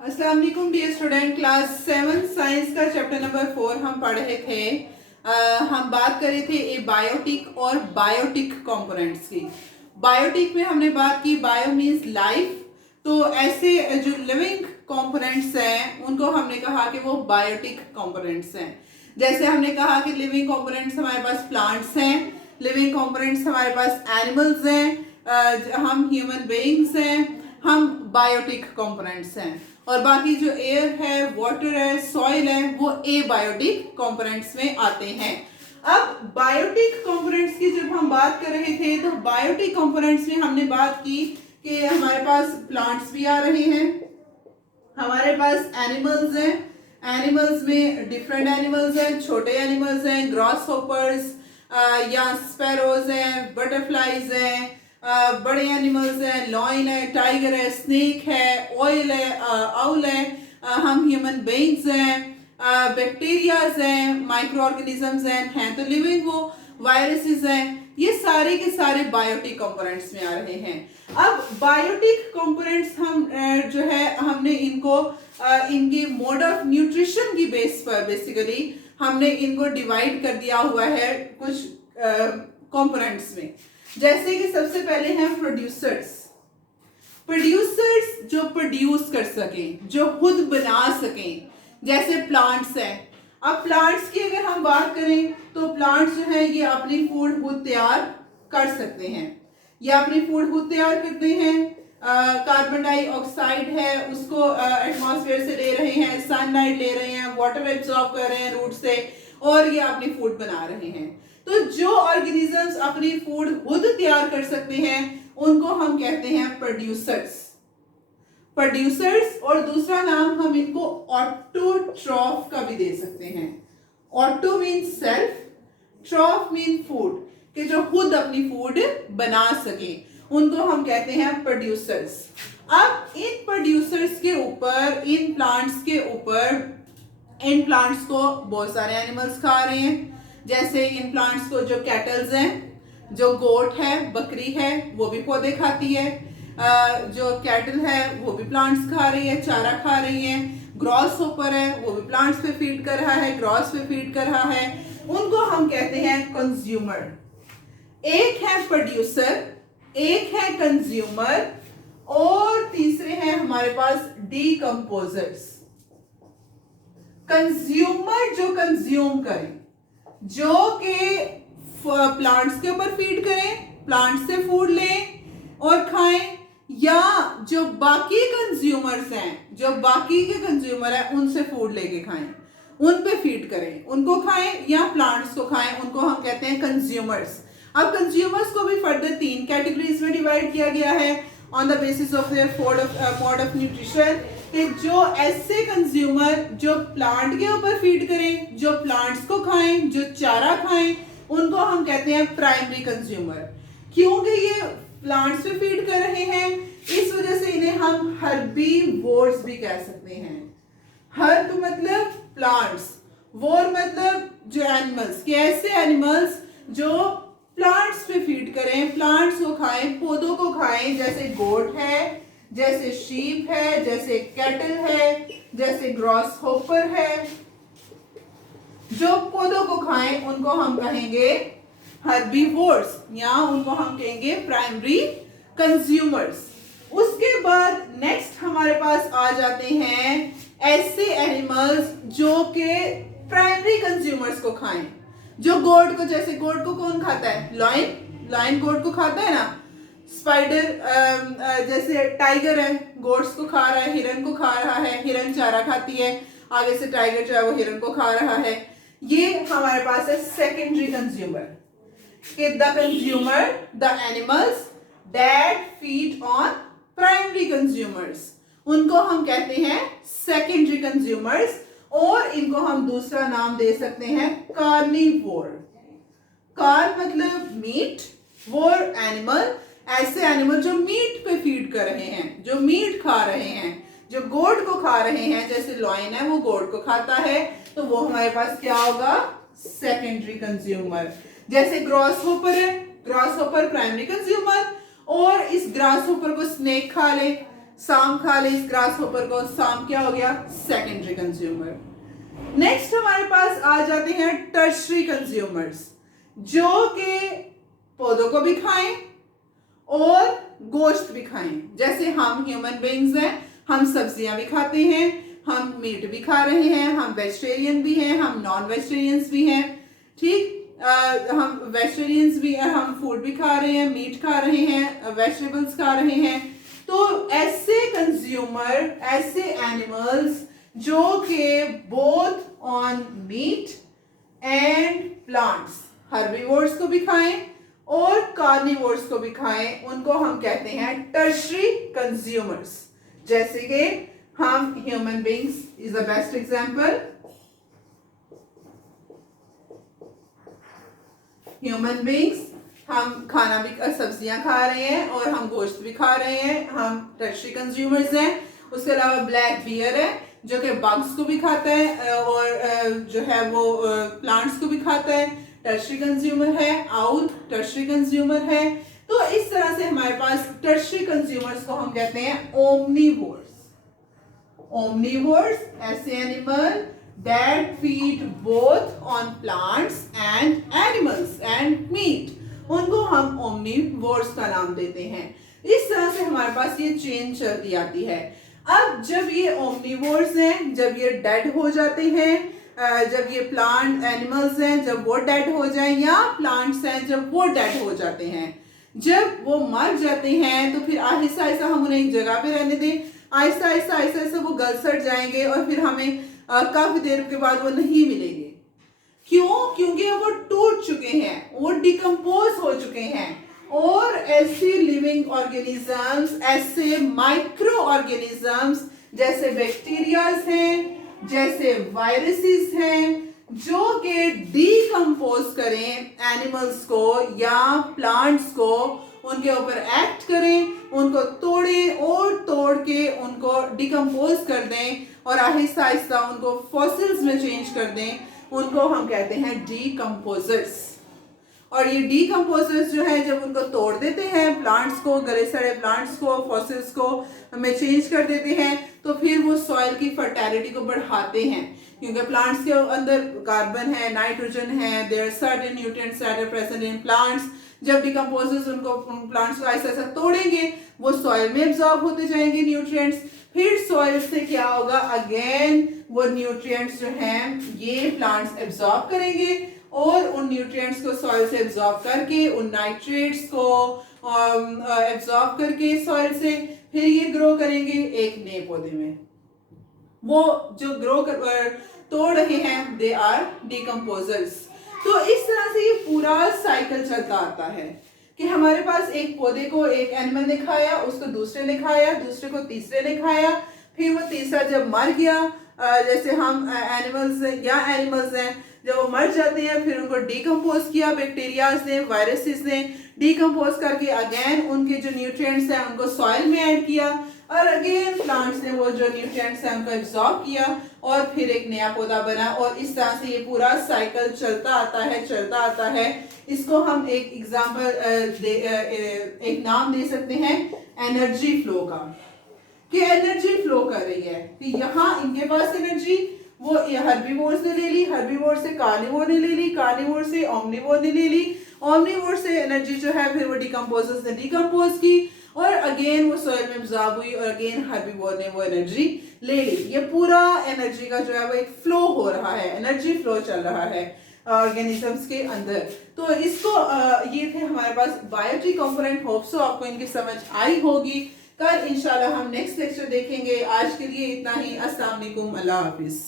अस्सलाम वालेकुम dear student. Class 7 science का चैप्टर नंबर 4 हम पढ़ रहे थे। हम बात कर रहे थे एबायोटिक और बायोटिक कंपोनेंट्स की। बायोटिक में हमने बात की, बायो मीन्स लाइफ, तो ऐसे जो लिविंग कंपोनेंट्स हैं उनको हमने कहा कि वो बायोटिक कंपोनेंट्स हैं। जैसे हमने कहा कि लिविंग कंपोनेंट्स हमारे पास प्लांट्स हैं, लिविंग कंपोनेंट्स हमारे पास एनिमल्स हैं, हम ह्यूमन बीइंग्स हैं, हम बायोटिक कंपोनेंट्स हैं। और बाकी जो एयर है, वाटर है, सॉइल है, वो एबायोटिक कंपोनेंट्स में आते हैं। अब बायोटिक कंपोनेंट्स की जब हम बात कर रहे थे तो बायोटिक कंपोनेंट्स में हमने बात की कि हमारे पास प्लांट्स भी आ रहे हैं, हमारे पास एनिमल्स हैं, एनिमल्स में डिफरेंट एनिमल्स हैं, छोटे एनिमल्स हैं, ग्रास होपर्स या स्पैरोज हैं, बटरफ्लाईज हैं, बड़े एनिमल्स हैं, लॉयन है, टाइगर है, स्नेक है, ऑयल है, आउल है, हम ह्यूमन बीइंग्स हैं, बैक्टीरियाज हैं, माइक्रो ऑर्गेनिजम्स हैं तो लिविंग, वो वायरसेस हैं, ये सारे के सारे बायोटिक कंपोनेंट्स में आ रहे हैं। अब बायोटिक कंपोनेंट्स हम जो है हमने इनको इनकी मोड ऑफ न्यूट्रिशन की बेस पर बेसिकली हमने इनको डिवाइड कर दिया हुआ है कुछ कंपोनेंट्स में। जैसे कि सबसे पहले हैं प्रोड्यूसर्स। प्रोड्यूसर्स जो प्रोड्यूस कर सकें, जो खुद बना सकें, जैसे प्लांट्स हैं। अब प्लांट्स की अगर हम बात करें तो प्लांट्स जो है ये अपनी फूड खुद तैयार कर सकते हैं, ये अपनी फूड खुद तैयार करते हैं। कार्बन डाइऑक्साइड है उसको एटमॉस्फेयर से ले रहे हैं, सनलाइट ले रहे हैं, वाटर एब्जॉर्ब कर रहे हैं रूट से, और ये अपनी फूड बना रहे हैं। तो जो ऑर्गेनिजम्स अपनी फूड खुद तैयार कर सकते हैं उनको हम कहते हैं प्रोड्यूसर्स। प्रोड्यूसर्स, और दूसरा नाम हम इनको ऑटोट्रॉफ का भी दे सकते हैं। Auto mean self, ट्रॉफ mean food, कि जो खुद अपनी फूड बना सके, उनको हम कहते हैं प्रोड्यूसर्स। अब इन प्रोड्यूसर्स के ऊपर, इन प्लांट्स के ऊपर, इन प्लांट्स को बहुत सारे एनिमल्स खा रहे हैं। जैसे इन प्लांट्स को जो कैटल्स हैं, जो गोट है, बकरी है, वो भी पौधे खाती है, जो कैटल है वो भी प्लांट्स खा रही है, चारा खा रही है। ग्रॉस होपर है वो भी प्लांट्स पे फीड कर रहा है, ग्रॉस पे फीड कर रहा है, उनको हम कहते हैं कंज्यूमर। एक है प्रोड्यूसर, एक है कंज्यूमर, और तीसरे हैं हमारे पास डीकंपोजर्स। कंज्यूमर जो कंज्यूम करें, जो के प्लांट्स के ऊपर फीड करें, प्लांट से फूड लें और खाएं, या जो बाकी कंज्यूमर्स हैं, जो बाकी के कंज्यूमर हैं उनसे फूड लेके खाएं, उन पे फीड करें, उनको खाएं या प्लांट्स को खाएं, उनको हम कहते हैं कंज्यूमर्स। अब कंज्यूमर्स को भी फर्दर 3 कैटेगरीज में डिवाइड किया गया है on the basis of their mode of nutrition, कि जो ऐसे कंज्यूमर जो प्लांट के ऊपर फीड करें, जो प्लांट्स को खाएं, जो चारा खाएं, उनको हम कहते हैं प्राइमरी कंज्यूमर। क्योंकि ये प्लांट्स पे फीड कर रहे हैं, इस वजह से इन्हें हम हर्बीवोर्स भी कह सकते हैं। हर्ब मतलब प्लांट्स, वोर मतलब जो एनिमल्स, कि ऐसे एनिमल्स जो प्लांट्स पे फीड करें, प्लांट्स को खाएं, पौधों को खाएं, जैसे गोट है, जैसे शीप है, जैसे कैटल है, जैसे ग्रॉस होपर है, जो पौधों को खाएं उनको हम कहेंगे हर्बीवोर्स, या उनको हम कहेंगे प्राइमरी कंज्यूमर्स। उसके बाद नेक्स्ट हमारे पास आ जाते हैं ऐसे एनिमल्स जो के प्राइमरी कंज्यूमर्स को खाएं, जो गोट को, जैसे गोट को कौन खाता है? लॉयन, लॉयन गोट को खाता है ना। स्पाइडर, जैसे टाइगर है, गोट्स को खा रहा है, हिरन को खा रहा है, हिरन चारा खाती है, आगे से टाइगर जो है वो हिरन को खा रहा है। ये हमारे पास है सेकेंडरी कंज्यूमर, कि the consumer, the animals that feed on primary consumers, उनको हम कहते हैं सेकेंडरी कंज्यूमर्स, और इनको हम दूसरा नाम दे सकते हैं कार्निवोर। कार मतलब मीट, वोर एनिमल, ऐसे एनिमल जो मीट पे फीड कर रहे हैं, जो मीट खा रहे हैं, जो गोट को खा रहे हैं, जैसे लॉयन है वो गोट को खाता है, तो वो हमारे पास क्या होगा? Secondary consumer. जैसे ग्रॉस होपर है, ग्रॉस होपर प्राइमरी कंज्यूमर, और इस ग्रास होपर को स्नेक खा ले, सांप खा ले इस ग्रास होपर को, सांप क्या हो गया, सेकेंडरी कंज्यूमर। नेक्स्ट हमारे पास आ जाते हैं टर्शरी कंज्यूमर्स, जो कि पौधों को भी खाएं और गोश्त भी खाएं। जैसे हम ह्यूमन बीइंग्स हैं, हम सब्जियां भी खाते हैं, हम मीट भी खा रहे हैं, हम वेजिटेरियन भी हैं, हम नॉन वेजिटेरियंस भी हैं, ठीक। हम वेजिटेरियंस भी हैं, हम फूड भी खा रहे हैं, मीट खा रहे हैं, वेजिटेबल्स खा रहे हैं। तो ऐसे कंज्यूमर, ऐसे एनिमल्स जो कि both on meat and plants, herbivores को भी खाएं और कार्निवोर्स को भी खाएं, उनको हम कहते हैं टर्शरी कंज्यूमर्स। जैसे कि हम human beings is the best example. Human beings, हम खाना भी, सब्जियां खा रहे हैं और हम गोश्त भी खा रहे हैं, हम टर्शरी कंज्यूमर्स हैं। उसके अलावा ब्लैक बियर है जो कि बग्स को भी खाता है और जो है वो प्लांट्स को भी खाता है, टर्शरी कंज्यूमर है। आउल टर्शरी कंज्यूमर है। तो इस तरह से हमारे पास टर्शरी कंज्यूमर्स को हम कहते हैं ओमनीवोर्स। ओमनीवोर्स, ऐसे animal that feed both on plants and animals and meat, उनको हम ओमनीवोर्स का नाम देते हैं। इस तरह से हमारे पास ये चेन चलती आती है। अब जब ये ओमनीवोर्स हैं, जब ये डेड हो जाते हैं, जब ये प्लांट एनिमल्स हैं जब वो डेड हो जाएं, या प्लांट्स हैं जब वो डेड हो जाते हैं, जब वो मर जाते हैं तो फिर आहिस्ता आहिस्ता हम उन्हें एक जगह पे रहने दें। आहिस्ता आहिस्ता आहिस्ता आहिस्ता वो गल सड़ जाएंगे और फिर हमें काफी देर के बाद वो नहीं मिलेंगे। क्यों? क्योंकि वो टूट चुके हैं, वो डिकम्पोज हो चुके हैं। और ऐसे लिविंग ऑर्गेनिजम्स, ऐसे माइक्रो ऑर्गेनिजम्स जैसे बैक्टीरियाज हैं, जैसे वायरसेस हैं, जो कि डिकम्पोज करें एनिमल्स को या प्लांट्स को, उनके ऊपर एक्ट करें, उनको तोड़ें और तोड़ के उनको डिकम्पोज कर दें और आहिस्ता आहिस्ता उनको फॉसिल्स में चेंज कर दें, उनको हम कहते हैं डीकम्पोजर्स। और ये डीकम्पोजर्स जो है जब उनको तोड़ देते हैं, प्लांट्स को, गले सड़े प्लांट्स को, फॉसिल्स को हमें चेंज कर देते हैं, तो फिर वो सॉइल की फर्टिलिटी को बढ़ाते हैं। क्योंकि प्लांट्स के अंदर कार्बन है, नाइट्रोजन है, there certain nutrients that are present in plants. जब डिकम्पोजर्स उनको, प्लांट्स को ऐसा ऐसा तोड़ेंगे, वो सॉइल में एब्जॉर्ब होते जाएंगे न्यूट्रिएंट्स। फिर सॉइल से क्या होगा, अगेन वो न्यूट्रिएंट्स जो हैं ये प्लांट्स एब्जॉर्ब करेंगे और उन न्यूट्रिएंट्स को सॉइल से एब्जॉर्ब करके, उन नाइट्रेट्स को एब्जॉर्ब करके सॉइल से, फिर ये ग्रो करेंगे एक नए पौधे में। वो जो ग्रो कर तोड़ रहे हैं दे आर डिकम्पोजर्स। तो इस तरह से ये पूरा साइकिल चलता आता है कि हमारे पास एक पौधे को एक एनिमल ने खाया, उसको दूसरे ने खाया, दूसरे को तीसरे ने खाया, फिर वो तीसरा जब मर गया, जैसे हम एनिमल्स हैं जब वो मर जाते हैं फिर उनको डिकम्पोज किया बैक्टीरियाज ने, वायरसेस ने, डिकम्पोज करके अगेन उनके जो न्यूट्रिएंट्स हैं उनको सॉइल में ऐड किया और अगेन प्लांट्स ने वो जो न्यूट्रिएंट्स हैं उनको एब्जॉर्ब किया और फिर एक नया पौधा बना। और इस तरह से ये पूरा साइकिल चलता आता है। इसको हम एक एग्जांपल एक नाम दे सकते हैं एनर्जी फ्लो का, कि एनर्जी फ्लो कर रही है कि यहाँ इनके पास एनर्जी, वो हर्बीवोर से ले ली, हर्बीवोर से कार्निवोर ने ले ली, कार्निवोर से ओमनीवोर ने ले ली, ओमनीवोर से एनर्जी जो है फिर वो डिकम्पोजर्स ने डिकम्पोज की और अगेन वो सॉइल में एब्जॉर्ब हुई और अगेन हर्बीवोर ने वो एनर्जी ले ली। ये पूरा एनर्जी का जो है वो एक फ्लो हो रहा है, एनर्जी फ्लो चल रहा है ऑर्गेनिजम्स के अंदर। तो इसको ये थे हमारे पास बायोटिक कंपोनेंट। होप सो आपको इनकी समझ आई होगी। कल इंशाल्लाह हम नेक्स्ट लेक्चर देखेंगे। आज के लिए इतना ही। अस्सलाम वालेकुम, अल्लाह हाफिज।